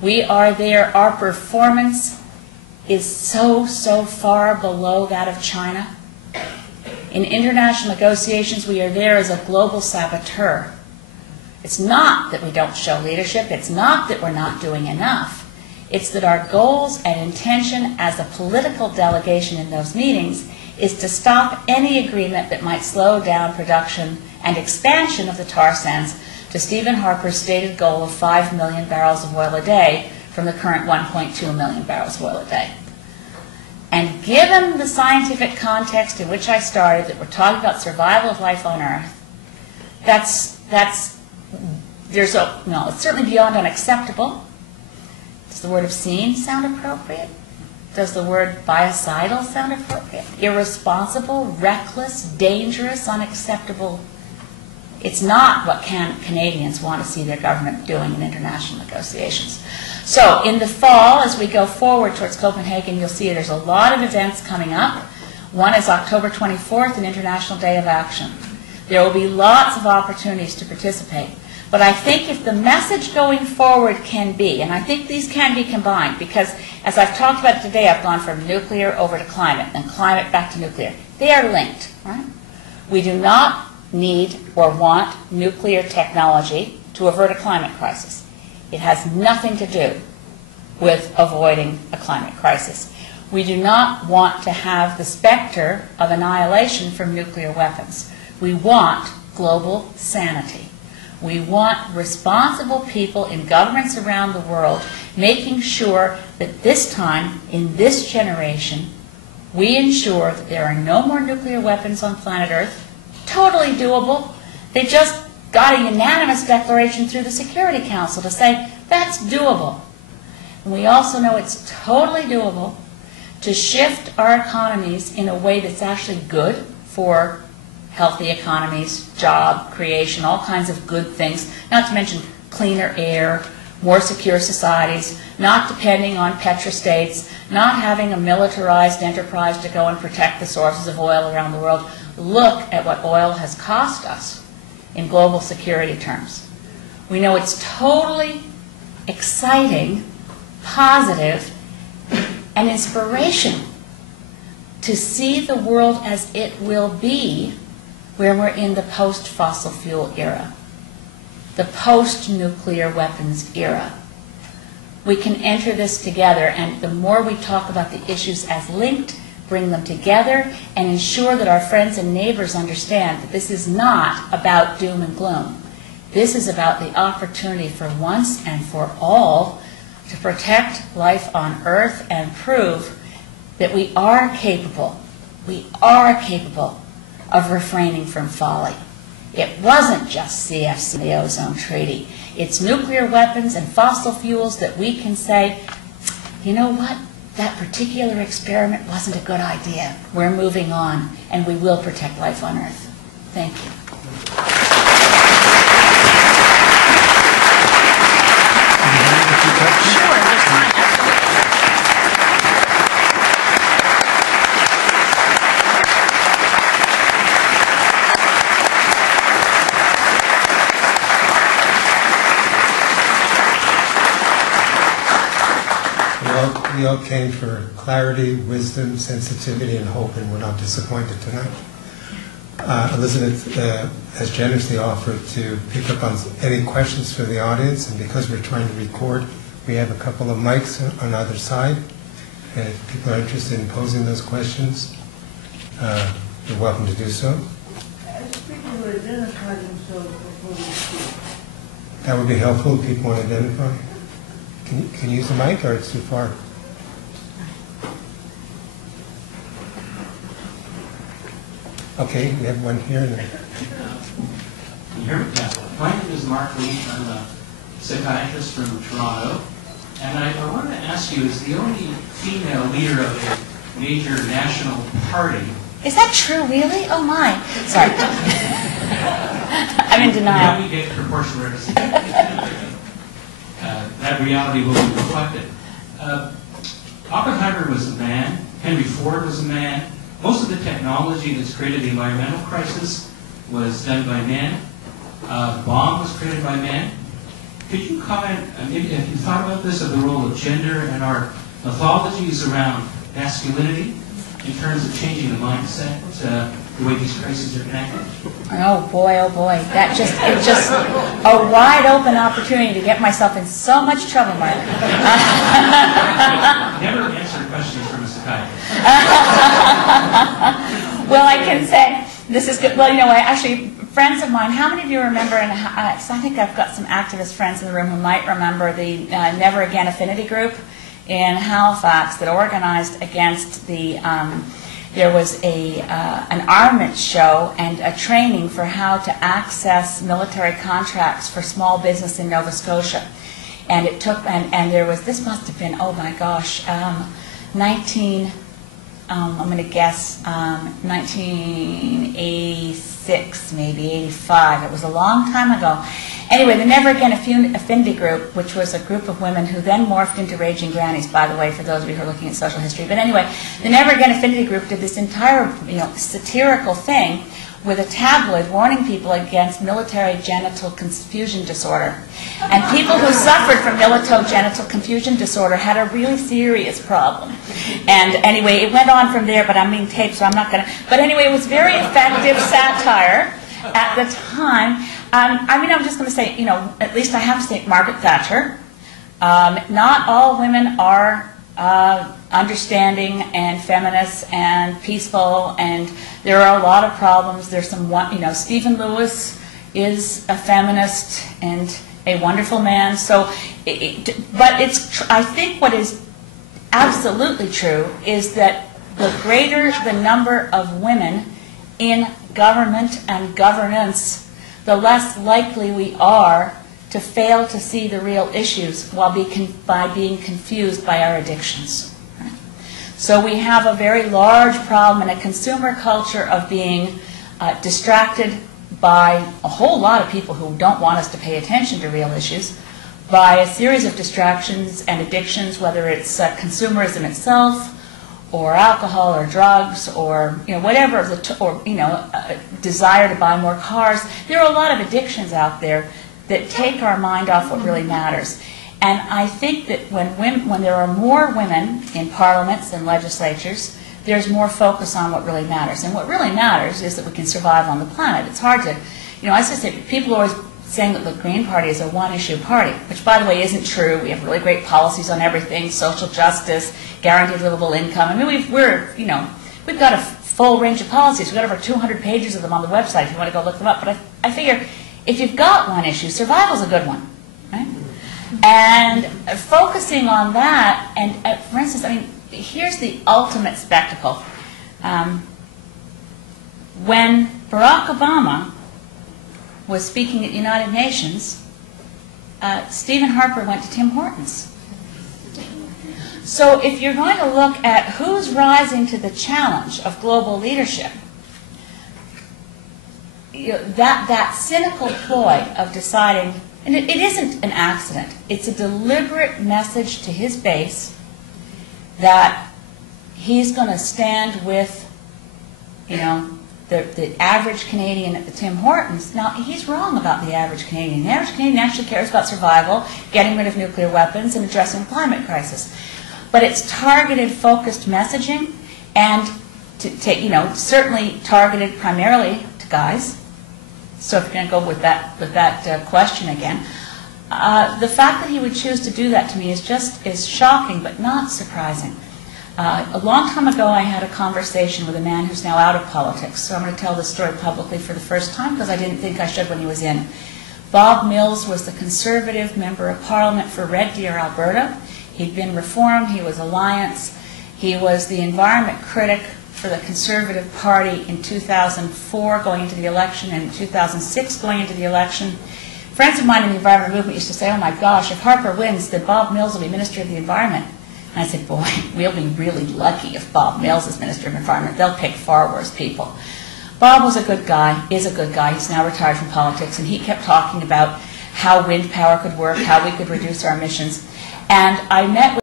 We are there. Our performance is so far below that of China. In international negotiations, we are there as a global saboteur. It's not that we don't show leadership. It's not that we're not doing enough. It's that our goals and intention as a political delegation in those meetings is to stop any agreement that might slow down production and expansion of the tar sands to Stephen Harper's stated goal of 5 million barrels of oil a day from the current 1.2 million barrels of oil a day. And given the scientific context in which I started, that we're talking about survival of life on Earth, it's certainly beyond unacceptable. Does the word obscene sound appropriate? Does the word biocidal sound appropriate? Irresponsible, reckless, dangerous, unacceptable. It's not what Canadians want to see their government doing in international negotiations. So in the fall, as we go forward towards Copenhagen, you'll see there's a lot of events coming up. One is October 24th, an International Day of Action. There will be lots of opportunities to participate. But I think if the message going forward can be, and I think these can be combined, because as I've talked about it today, I've gone from nuclear over to climate, and climate back to nuclear. They are linked, right? We do not need or want nuclear technology to avert a climate crisis. It has nothing to do with avoiding a climate crisis. We do not want to have the specter of annihilation from nuclear weapons. We want global sanity. We want responsible people in governments around the world making sure that this time, in this generation, we ensure that there are no more nuclear weapons on planet Earth. Totally doable. They just got a unanimous declaration through the Security Council to say that's doable. And we also know it's totally doable to shift our economies in a way that's actually good for healthy economies, job creation, all kinds of good things, not to mention cleaner air, more secure societies, not depending on petrostates, not having a militarized enterprise to go and protect the sources of oil around the world. Look at what oil has cost us in global security terms. We know it's totally exciting, positive, and inspiration to see the world as it will be where we're in the post-fossil fuel era, the post-nuclear weapons era. We can enter this together, and the more we talk about the issues as linked, bring them together, and ensure that our friends and neighbors understand that this is not about doom and gloom. This is about the opportunity for once and for all to protect life on Earth and prove that we are capable of refraining from folly. It wasn't just CFC, the ozone treaty. It's nuclear weapons and fossil fuels that we can say, you know what, that particular experiment wasn't a good idea. We're moving on, and we will protect life on Earth. Thank you. Sure, there's time. We all came for clarity, wisdom, sensitivity, and hope, and we're not disappointed tonight. Elizabeth has generously offered to pick up on any questions from the audience, and because we're trying to record, we have a couple of mics on either side. And if people are interested in posing those questions, you're welcome to do so. As people who identify themselves before they speak. That would be helpful if people want to identify. Can you use the mic, or it's too far? Okay, we have one here. Can you hear me? Yeah. My name is Mark Lee. I'm a psychiatrist from Toronto. And I wanted to ask you, as the only female leader of a major national party... Is that true, really? Oh, my. Sorry. I'm in denial. Yeah, we get proportional representation. That reality will be reflected. Oppenheimer was a man. Henry Ford was a man. Most of the technology that's created the environmental crisis was done by men. The bomb was created by men. Could you comment, maybe if you thought about this, of the role of gender and our mythologies around masculinity in terms of changing the mindset, the way these crises are connected? Oh boy, that it's just a wide open opportunity to get myself in so much trouble, Mark. Never answer questions from a psychiatrist. Well, I can say, this is good. Well, you know, friends of mine, how many of you remember, and so I think I've got some activist friends in the room who might remember the Never Again Affinity Group in Halifax that organized against the, there was an armaments show and a training for how to access military contracts for small business in Nova Scotia. And it took, and there was, this must have been, oh my gosh, I'm going to guess 1986, maybe 85. It was a long time ago. Anyway, the Never Again Affinity Group, which was a group of women who then morphed into Raging Grannies, by the way, for those of you who are looking at social history. But anyway, the Never Again Affinity Group did this entire, satirical thing with a tabloid warning people against military genital confusion disorder. And people who suffered from military genital confusion disorder had a really serious problem. And anyway, it went on from there, but I'm being taped, so I'm not going to. But anyway, it was very effective satire at the time. I'm just going to say, at least I have to say Margaret Thatcher. Not all women are understanding and feminist and peaceful, and there are a lot of problems. There's some, Stephen Lewis is a feminist and a wonderful man. So, I think what is absolutely true is that the greater the number of women in government and governance, the less likely we are to fail to see the real issues by being confused by our addictions. Right? So we have a very large problem in a consumer culture of being distracted by a whole lot of people who don't want us to pay attention to real issues, by a series of distractions and addictions, whether it's consumerism itself, or alcohol, or drugs, or whatever, desire to buy more cars. There are a lot of addictions out there that take our mind off what really matters. And I think that when there are more women in parliaments and legislatures, there's more focus on what really matters. And what really matters is that we can survive on the planet. It's hard to, as I say, people are always saying that the Green Party is a one-issue party, which, by the way, isn't true. We have really great policies on everything: social justice, guaranteed livable income. I mean, we've got a full range of policies. We've got over 200 pages of them on the website if you want to go look them up. But I figure if you've got one issue, survival's a good one, right? And focusing on that, and for instance, here's the ultimate spectacle. When Barack Obama was speaking at the United Nations, Stephen Harper went to Tim Hortons. So if you're going to look at who's rising to the challenge of global leadership, that cynical ploy of deciding, and it isn't an accident, it's a deliberate message to his base that he's going to stand with, the average Canadian at the Tim Hortons. Now, he's wrong about the average Canadian. The average Canadian actually cares about survival, getting rid of nuclear weapons, and addressing the climate crisis. But it's targeted, focused messaging, and certainly targeted primarily to guys. So if you're going to go with that question again, the fact that he would choose to do that to me is shocking, but not surprising. A long time ago, I had a conversation with a man who's now out of politics. So I'm going to tell this story publicly for the first time because I didn't think I should when he was in. Bob Mills was the Conservative Member of Parliament for Red Deer, Alberta. He'd been Reform, he was Alliance. He was the environment critic for the Conservative Party in 2004 going into the election, and in 2006 going into the election. Friends of mine in the environment movement used to say, oh my gosh, if Harper wins, then Bob Mills will be Minister of the Environment. And I said, boy, we'll be really lucky if Bob Mills is Minister of Environment. They'll pick far worse people. Bob was a good guy, is a good guy. He's now retired from politics, and he kept talking about how wind power could work, how we could reduce our emissions. And I met with